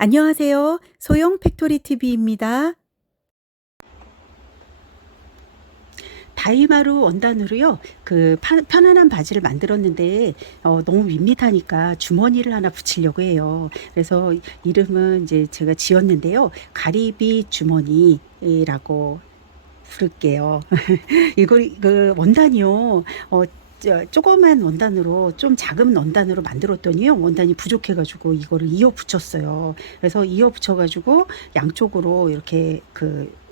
안녕하세요. 소영 팩토리 TV입니다. 다이마루 원단으로요. 편안한 바지를 만들었는데 너무 밋밋하니까 주머니를 하나 붙이려고 해요. 그래서 이름은 이제 제가 지었는데요. 가리비 주머니라고 부를게요. 이거 원단이요. 조그만 원단으로 좀 작은 원단으로 만들었더니요. 원단이 부족해가지고 이거를 이어 붙였어요. 그래서 이어 붙여가지고 양쪽으로 이렇게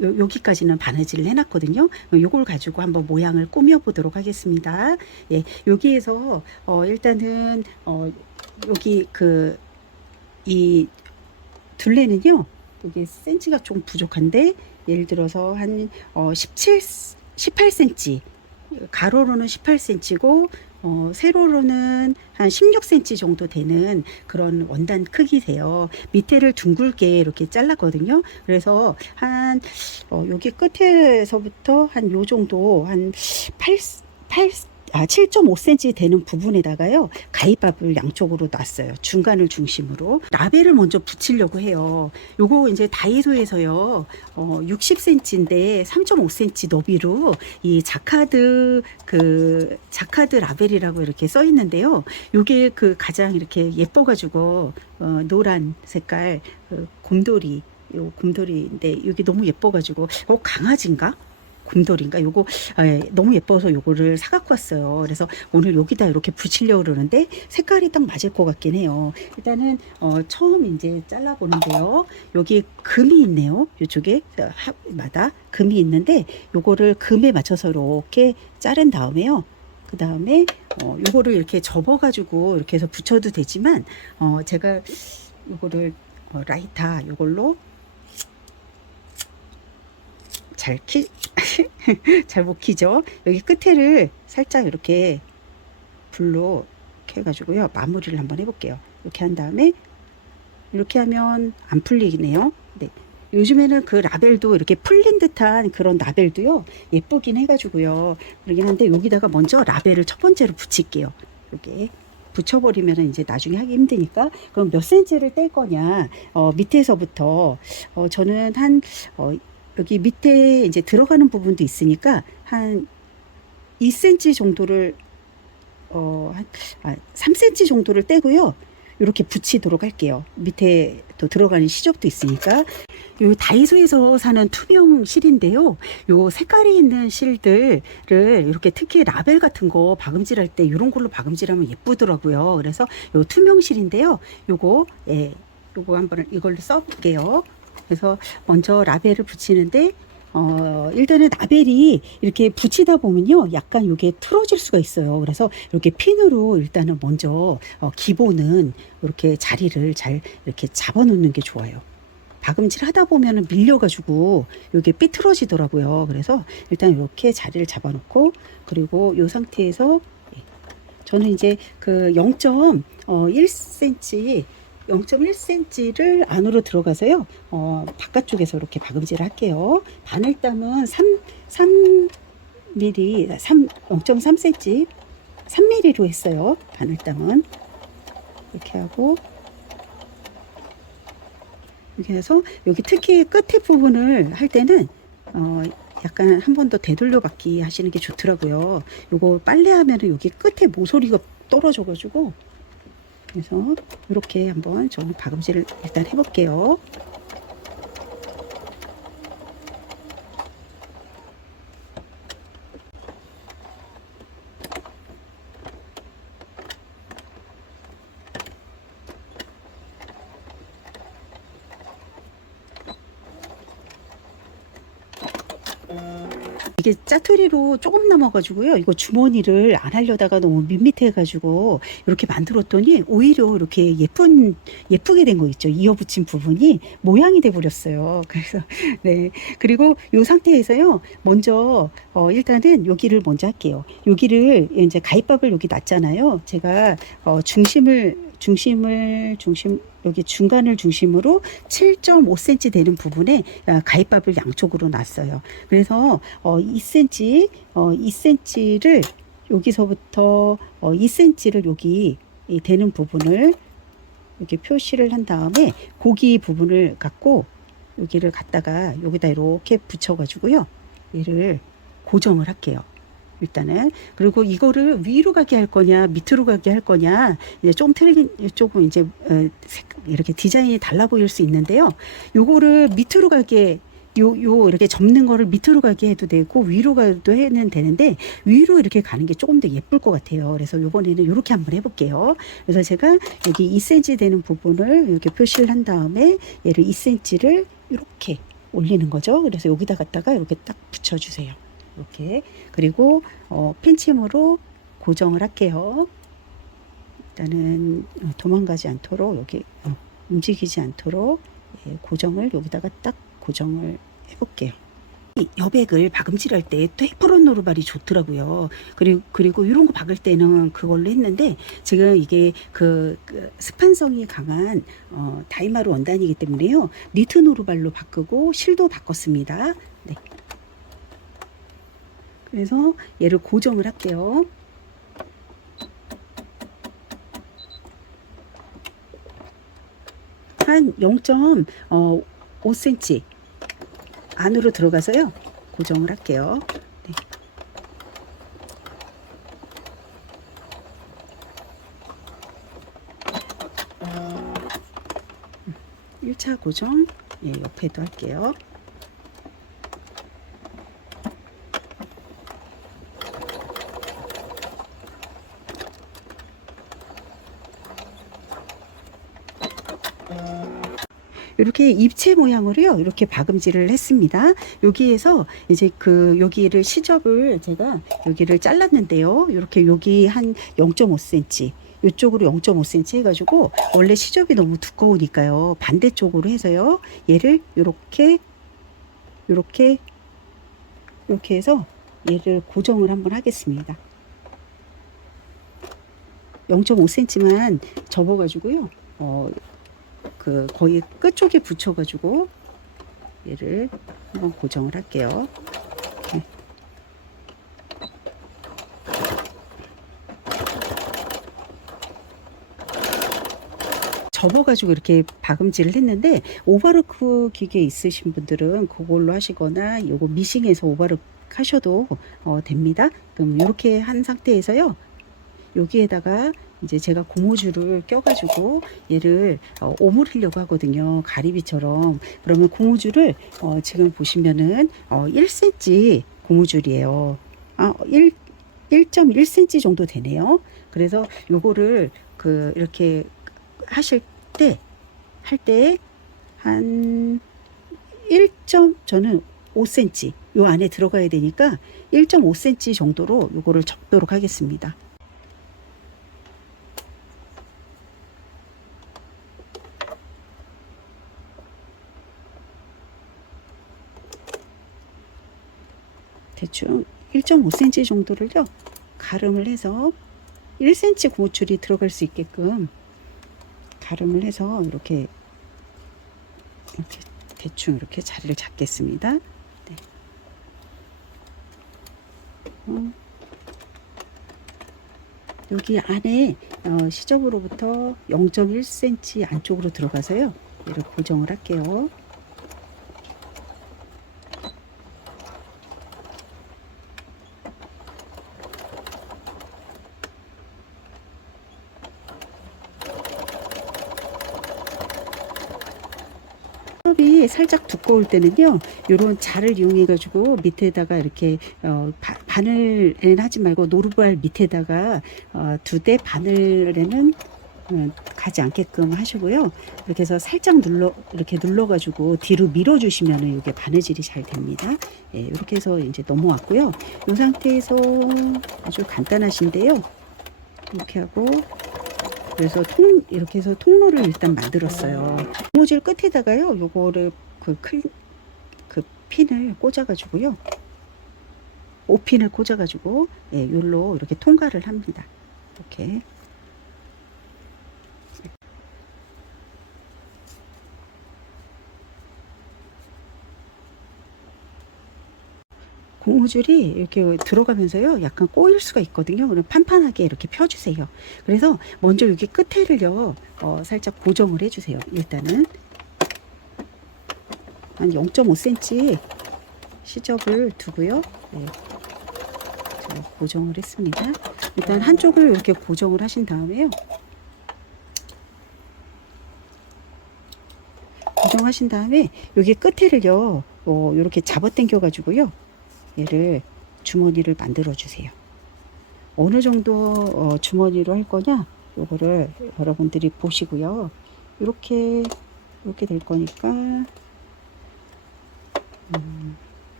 여기까지는 바느질을 해놨거든요. 요걸 가지고 한번 모양을 꾸며 보도록 하겠습니다. 예, 여기에서 일단은 여기 이 둘레는요. 여기 센치가 좀 부족한데 예를 들어서 한 18cm, 가로로는 18cm고 세로로는 한 16cm 정도 되는 그런 원단 크기세요. 밑에를 둥글게 이렇게 잘랐거든요. 그래서 한 여기 끝에서부터 한 요 정도 한 7.5cm 되는 부분에다가요, 가위밥을 양쪽으로 놨어요. 중간을 중심으로. 라벨을 먼저 붙이려고 해요. 요거 이제 다이소에서요, 60cm인데 3.5cm 너비로 이 자카드 라벨이라고 이렇게 써 있는데요. 요게 가장 이렇게 예뻐가지고, 노란 색깔, 곰돌이, 요 곰돌이인데, 이게 너무 예뻐가지고, 강아지인가? 곰돌인가 요거 너무 예뻐서 요거를 사갖고 왔어요. 그래서 오늘 여기다 이렇게 붙이려고 그러는데 색깔이 딱 맞을 것 같긴 해요. 일단은 처음 이제 잘라 보는데요. 여기 금이 있네요. 이쪽에 마다 금이 있는데 요거를 금에 맞춰서 이렇게 자른 다음에요. 그 다음에 요거를 이렇게 접어 가지고 이렇게 해서 붙여도 되지만 제가 요거를 라이터 요걸로 잘 못 키죠. 여기 끝에를 살짝 이렇게 불로 이렇게 해가지고요. 마무리를 한번 해볼게요. 이렇게 한 다음에 이렇게 하면 안 풀리네요. 네. 요즘에는 그 라벨도 이렇게 풀린 듯한 그런 라벨도요. 예쁘긴 해가지고요. 그러긴 한데 여기다가 먼저 라벨을 첫 번째로 붙일게요. 이렇게. 붙여버리면 이제 나중에 하기 힘드니까. 그럼 몇 센치를 뗄 거냐. 밑에서부터 저는 여기 밑에 이제 들어가는 부분도 있으니까 한 2cm 정도를 3cm 정도를 떼고요. 이렇게 붙이도록 할게요. 밑에 또 들어가는 시접도 있으니까. 요 다이소에서 사는 투명 실인데요. 요 색깔이 있는 실들을 이렇게 특히 라벨 같은 거 박음질할 때 이런 걸로 박음질하면 예쁘더라고요. 그래서 요 투명 실인데요. 요거 한번 이걸로 써볼게요. 그래서 먼저 라벨을 붙이는데 일단은 라벨이 이렇게 붙이다 보면요, 약간 이게 틀어질 수가 있어요. 그래서 이렇게 핀으로 일단은 먼저 기본은 이렇게 자리를 잘 이렇게 잡아 놓는 게 좋아요. 박음질 하다 보면은 밀려가지고 이게 삐뚤어지더라고요. 그래서 일단 이렇게 자리를 잡아 놓고, 그리고 이 상태에서 저는 이제 0.1cm를 안으로 들어가서요. 바깥쪽에서 이렇게 박음질을 할게요. 바늘땀은 0.3cm, 3mm로 했어요. 바늘땀은 이렇게 하고, 이렇게 해서 여기 특히 끝에 부분을 할 때는 약간 한 번 더 되돌려 받기 하시는 게 좋더라고요. 요거 빨래하면은 여기 끝에 모서리가 떨어져가지고, 그래서 이렇게 한번 좀 박음질을 일단 해볼게요. 이게 짜투리로 조금 남아가지고요. 이거 주머니를 안 하려다가 너무 밋밋해가지고 이렇게 만들었더니 오히려 이렇게 예쁘게 된 거 있죠. 이어붙인 부분이 모양이 돼 버렸어요. 그래서 네. 그리고 이 상태에서요. 먼저 일단은 여기를 먼저 할게요. 여기를 이제 가위밥을 여기 놨잖아요. 제가 여기 중간을 중심으로 7.5cm 되는 부분에 가위밥을 양쪽으로 놨어요. 그래서 2cm를 여기서부터 2cm를 여기 되는 부분을 이렇게 표시를 한 다음에 고기 부분을 갖고 여기를 갖다가 여기다 이렇게 붙여 가지고요. 얘를 고정을 할게요. 일단은. 그리고 이거를 위로 가게 할 거냐 밑으로 가게 할 거냐 이제 좀 틀린 조금 이제 이렇게 디자인이 달라 보일 수 있는데요. 요거를 밑으로 가게 요 이렇게 접는 거를 밑으로 가게 해도 되고 위로 가도 해는 되는데 위로 이렇게 가는 게 조금 더 예쁠 것 같아요. 그래서 요번에는 이렇게 한번 해볼게요. 그래서 제가 여기 2cm 되는 부분을 이렇게 표시를 한 다음에 얘를 2cm를 이렇게 올리는 거죠. 그래서 여기다 갖다가 이렇게 딱 붙여주세요. 이렇게. 그리고 핀침으로 고정을 할게요. 일단은 도망가지 않도록 여기 움직이지 않도록 고정을 여기다가 딱 고정을 해볼게요. 이 여백을 박음질할 때 테이프론 노루발이 좋더라고요. 그리고 이런 거 박을 때는 그걸로 했는데 지금 이게 그 스판성이 강한 다이마루 원단이기 때문에요. 니트 노루발로 바꾸고 실도 바꿨습니다. 네. 그래서 얘를 고정을 할게요. 한 0.5cm 안으로 들어가서요. 고정을 할게요. 네. 1차 고정 옆에도 할게요. 이렇게 입체 모양으로요. 이렇게 박음질을 했습니다. 여기에서 이제 여기를 시접을 제가 여기를 잘랐는데요. 이렇게 여기 한 0.5cm 이쪽으로 0.5cm 해가지고 원래 시접이 너무 두꺼우니까요. 반대쪽으로 해서요. 얘를 이렇게 해서 얘를 고정을 한번 하겠습니다. 0.5cm만 접어가지고요. 거의 끝쪽에 붙여가지고 얘를 한번 고정을 할게요. 이렇게. 접어가지고 이렇게 박음질을 했는데 오버로크 기계 있으신 분들은 그걸로 하시거나 요거 미싱해서 오버로크 하셔도 됩니다. 그럼 이렇게 한 상태에서요. 여기에다가 이제 제가 고무줄을 껴가지고 얘를 오므리려고 하거든요. 가리비처럼. 그러면 고무줄을 지금 보시면은 1cm 고무줄이에요. 1.1cm 정도 되네요. 그래서 요거를 이렇게 하실 때 한 저는 5cm 요 안에 들어가야 되니까 1.5cm 정도로 요거를 접도록 하겠습니다. 대충 1.5cm 정도를요 가름을 해서 1cm 고무줄이 들어갈 수 있게끔 가름을 해서 이렇게 대충 이렇게 자리를 잡겠습니다. 네. 여기 안에 시접으로부터 0.1cm 안쪽으로 들어가서요 얘를 고정을 할게요. 시접이 살짝 두꺼울 때는요 요런 자를 이용해 가지고 밑에다가 이렇게 바늘에는 하지 말고 노루발 밑에다가 두대 바늘에는 가지 않게끔 하시고요. 이렇게 해서 살짝 이렇게 눌러 가지고 뒤로 밀어 주시면은 이게 바느질이 잘 됩니다. 예, 이렇게 해서 이제 넘어왔고요. 이 상태에서 아주 간단하신데요. 이렇게 하고 그래서 이렇게 해서 통로를 일단 만들었어요. 고무줄 끝에다가요, 요거를 그 핀을 꽂아가지고요, 5핀을 꽂아가지고, 예, 요로 이렇게 통과를 합니다. 이렇게. 고무줄이 이렇게 들어가면서요 약간 꼬일 수가 있거든요. 그럼 판판하게 이렇게 펴주세요. 그래서 먼저 여기 끝에를요 살짝 고정을 해주세요. 일단은 한 0.5cm 시접을 두고요. 네, 자, 고정을 했습니다. 일단 한쪽을 이렇게 고정을 하신 다음에요. 고정하신 다음에 여기 끝에를요 이렇게 잡아 당겨 가지고요 얘를 주머니를 만들어 주세요. 어느 정도 주머니로 할 거냐 요거를 여러분들이 보시고요. 이렇게 될 거니까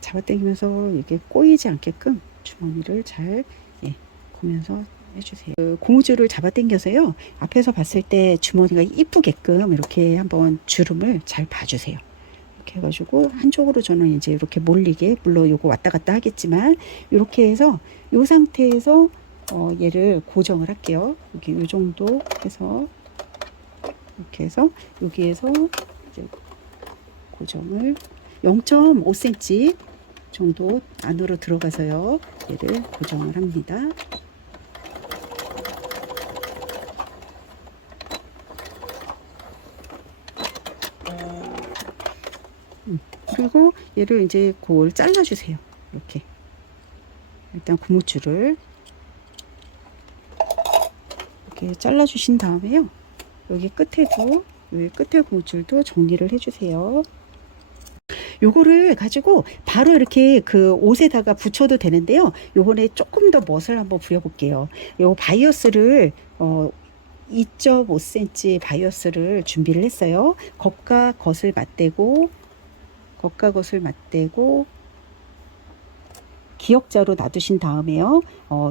잡아 당기면서 이게 꼬이지 않게끔 주머니를 잘 보면서 해주세요. 그 고무줄을 잡아 당겨서요 앞에서 봤을 때 주머니가 이쁘게끔 이렇게 한번 주름을 잘 봐주세요. 이렇게 해가지고 한쪽으로 저는 이제 이렇게 몰리게, 물론 요거 왔다 갔다 하겠지만 이렇게 해서 이 상태에서 얘를 고정을 할게요. 여기 요 정도 해서 이렇게 해서 여기에서 이제 고정을 0.5cm 정도 안으로 들어가서요 얘를 고정을 합니다. 그리고 얘를 이제 그걸 잘라주세요. 이렇게 일단 고무줄을 이렇게 잘라주신 다음에요. 여기 끝에도 여기 끝에 고무줄도 정리를 해주세요. 요거를 가지고 바로 이렇게 그 옷에다가 붙여도 되는데요. 요번에 조금 더 멋을 한번 부려볼게요. 요 바이어스를 2.5cm 바이어스를 준비를 했어요. 겉과 겉을 맞대고 기역자로 놔두신 다음에요.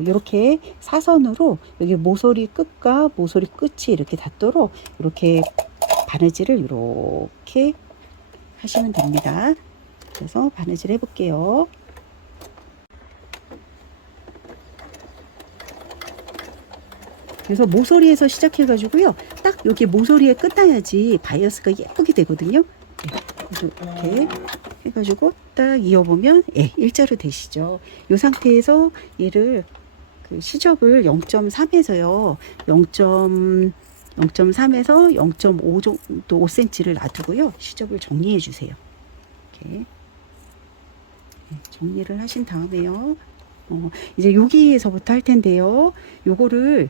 이렇게 사선으로 여기 모서리 끝과 모서리 끝이 이렇게 닿도록 이렇게 바느질을 이렇게 하시면 됩니다. 그래서 바느질 해볼게요. 그래서 모서리에서 시작해 가지고요 딱 여기 모서리에 끝나야지 바이어스가 예쁘게 되거든요. 이렇게 해가지고 딱 이어보면 일자로 되시죠. 이 상태에서 얘를 그 시접을 0.3에서요 0.3에서 0.5 정도 5cm를 놔두고요 시접을 정리해 주세요. 이렇게 정리를 하신 다음에요 이제 여기에서부터 할 텐데요. 요거를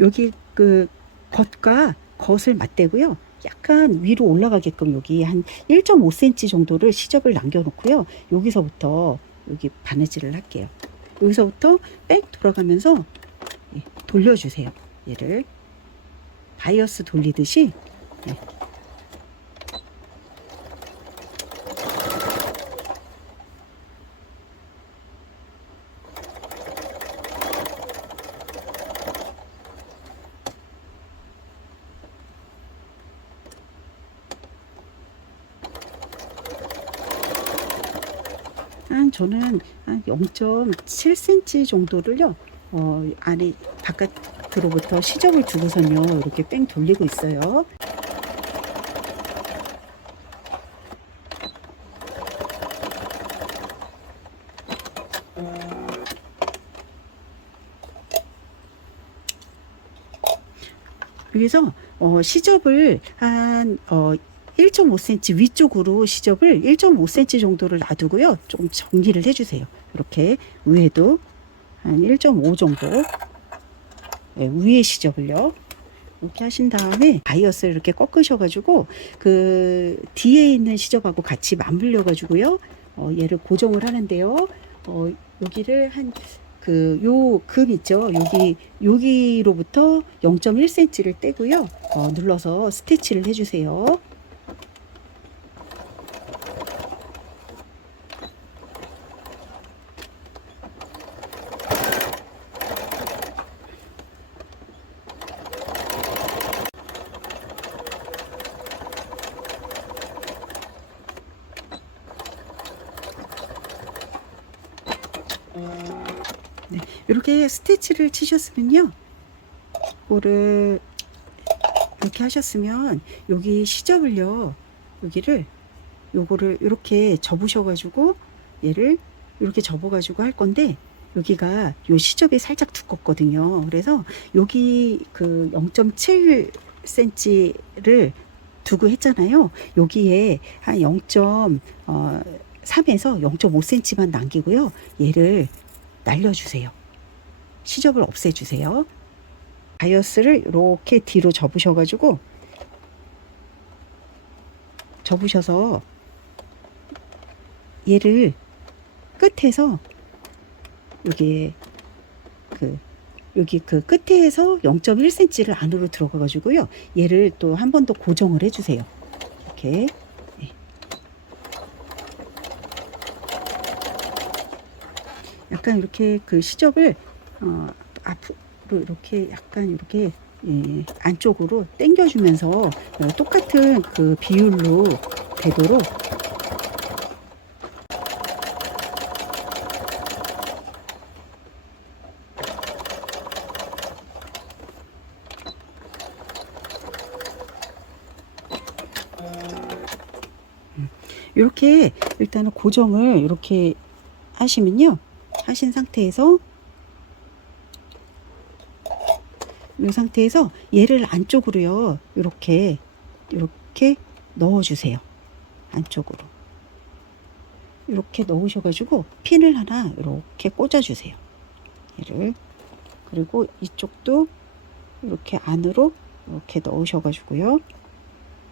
여기 그 겉과 겉을 맞대고요. 약간 위로 올라가게끔 여기 한 1.5cm 정도를 시접을 남겨 놓고요. 여기서부터 여기 바느질을 할게요. 여기서부터 백 돌아가면서 돌려주세요. 얘를 바이어스 돌리듯이 저는 한 0.7cm 정도를요 안에 바깥으로부터 시접을 두고선요 이렇게 뺑 돌리고 있어요. 여기서 시접을 한 1.5cm 위쪽으로 시접을 1.5cm 정도를 놔두고요. 좀 정리를 해주세요. 이렇게 위에도 한 1.5 정도 위에 시접을요. 이렇게 하신 다음에 바이어스를 이렇게 꺾으셔가지고 그 뒤에 있는 시접하고 같이 맞물려 가지고요. 얘를 고정을 하는데요. 여기를 한 요 금 있죠. 여기로부터 0.1cm를 떼고요. 눌러서 스티치를 해주세요. 네, 이렇게 스티치를 치셨으면요. 이거를 그렇게 하셨으면 여기 시접을요, 여기를 요거를 이렇게 접으셔가지고 얘를 이렇게 접어가지고 할 건데, 여기가 요 시접이 살짝 두껍거든요. 그래서 여기 그 0.7cm를 두고 했잖아요. 여기에 한 0.3에서 0.5cm만 남기고요. 얘를 날려주세요. 시접을 없애주세요. 바이어스를 이렇게 뒤로 접으셔가지고 접으셔서 얘를 끝에서 여기 그 끝에서 0.1cm를 안으로 들어가 가지고요. 얘를 또 한 번 더 고정을 해주세요. 이렇게. 네. 약간 이렇게 그 시접을 앞으로 이렇게 약간 이렇게 안쪽으로 당겨주면서 똑같은 그 비율로 되도록 이렇게 일단은 고정을 이렇게 하시면요. 하신 상태에서 이 상태에서 얘를 안쪽으로요. 이렇게 넣어주세요. 안쪽으로 이렇게 넣으셔가지고 핀을 하나 이렇게 꽂아주세요. 얘를 그리고 이쪽도 이렇게 안으로 이렇게 넣으셔가지고요.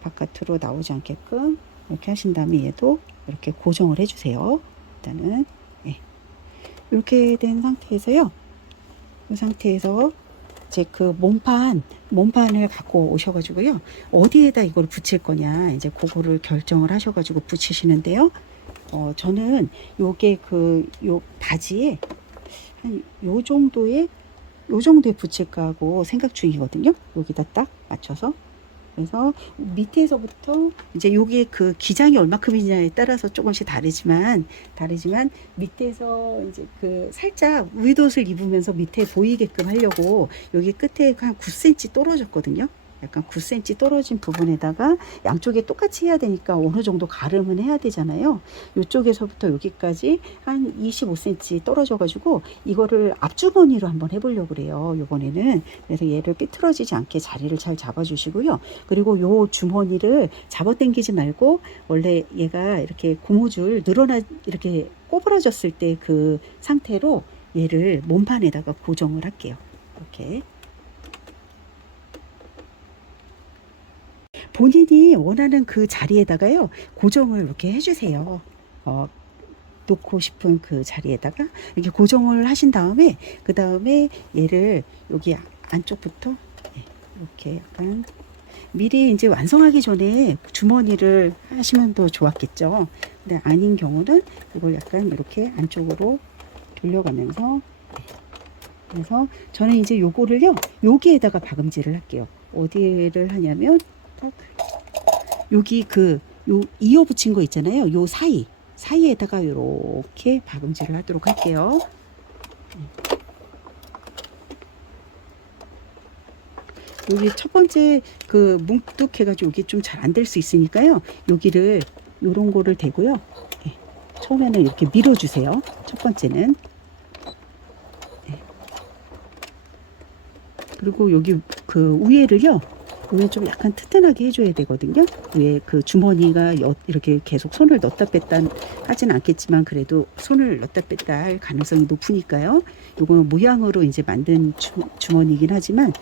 바깥으로 나오지 않게끔 이렇게 하신 다음에 얘도 이렇게 고정을 해주세요. 일단은 이렇게 된 상태에서요. 이 상태에서 이제 그 몸판을 갖고 오셔가지고요. 어디에다 이걸 붙일 거냐 이제 그거를 결정을 하셔가지고 붙이시는데요. 저는 요게 요 바지에 한 요 정도에 붙일까 하고 생각 중이거든요. 여기다 딱 맞춰서. 그래서 밑에서부터 이제 요게 그 기장이 얼마큼이냐에 따라서 조금씩 다르지만 밑에서 이제 그 살짝 윗옷을 입으면서 밑에 보이게끔 하려고 여기 끝에 한 9cm 떨어졌거든요. 약간 9cm 떨어진 부분에다가 양쪽에 똑같이 해야 되니까 어느 정도 가름은 해야 되잖아요. 이쪽에서부터 여기까지 한 25cm 떨어져 가지고 이거를 앞주머니로 한번 해보려고 그래요. 이번에는. 그래서 얘를 삐뚤어지지 않게 자리를 잘 잡아주시고요. 그리고 요 주머니를 잡아당기지 말고 원래 얘가 이렇게 고무줄 이렇게 꼬부라졌을 때 그 상태로 얘를 몸판에다가 고정을 할게요. 이렇게. 본인이 원하는 그 자리에다가요, 고정을 이렇게 해주세요. 놓고 싶은 그 자리에다가 이렇게 고정을 하신 다음에, 그 다음에 얘를 여기 안쪽부터 이렇게 약간 미리 이제 완성하기 전에 주머니를 하시면 더 좋았겠죠. 근데 아닌 경우는 이걸 약간 이렇게 안쪽으로 돌려가면서, 그래서 저는 이제 요거를요, 여기에다가 박음질을 할게요. 어디를 하냐면, 여기 요 이어 붙인 거 있잖아요. 요 사이에다가 이렇게 박음질을 하도록 할게요. 여기 첫 번째 그 뭉툭해가지고 여기 좀 잘 안 될 수 있으니까요. 여기를 요런 거를 대고요. 처음에는 이렇게 밀어주세요. 첫 번째는. 그리고 여기 그 위에를요. 위에 좀 약간 튼튼하게 해줘야 되거든요. 위에 그 주머니가 이렇게 계속 손을 넣었다 뺐다 하진 않겠지만 그래도 손을 넣었다 뺐다 할 가능성이 높으니까요. 요거는 모양으로 이제 만든 주머니이긴 하지만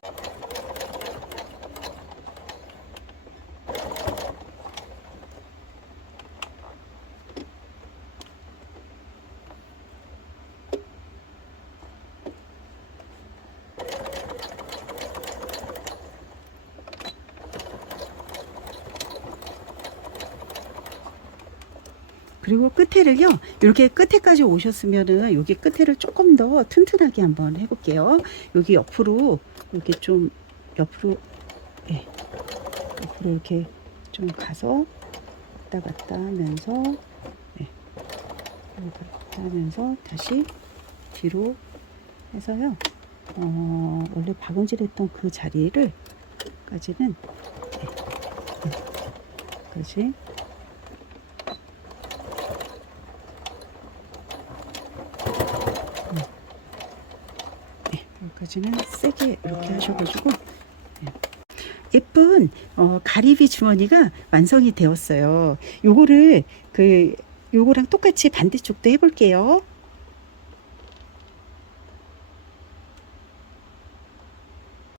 그리고 끝에를요, 이렇게 끝에까지 오셨으면은 여기 끝에를 조금 더 튼튼하게 한번 해볼게요. 여기 옆으로 이렇게 좀 옆으로 옆으로 이렇게 좀 가서 왔다 갔다 하면서 왔다 갔다 하면서 다시 뒤로 해서요. 원래 박음질했던 그 자리를 까지는 그지? 네, 여기까지는 세게 이렇게 하셔가지고 네. 예쁜 가리비 주머니가 완성이 되었어요. 요거를 요거랑 똑같이 반대쪽도 해볼게요.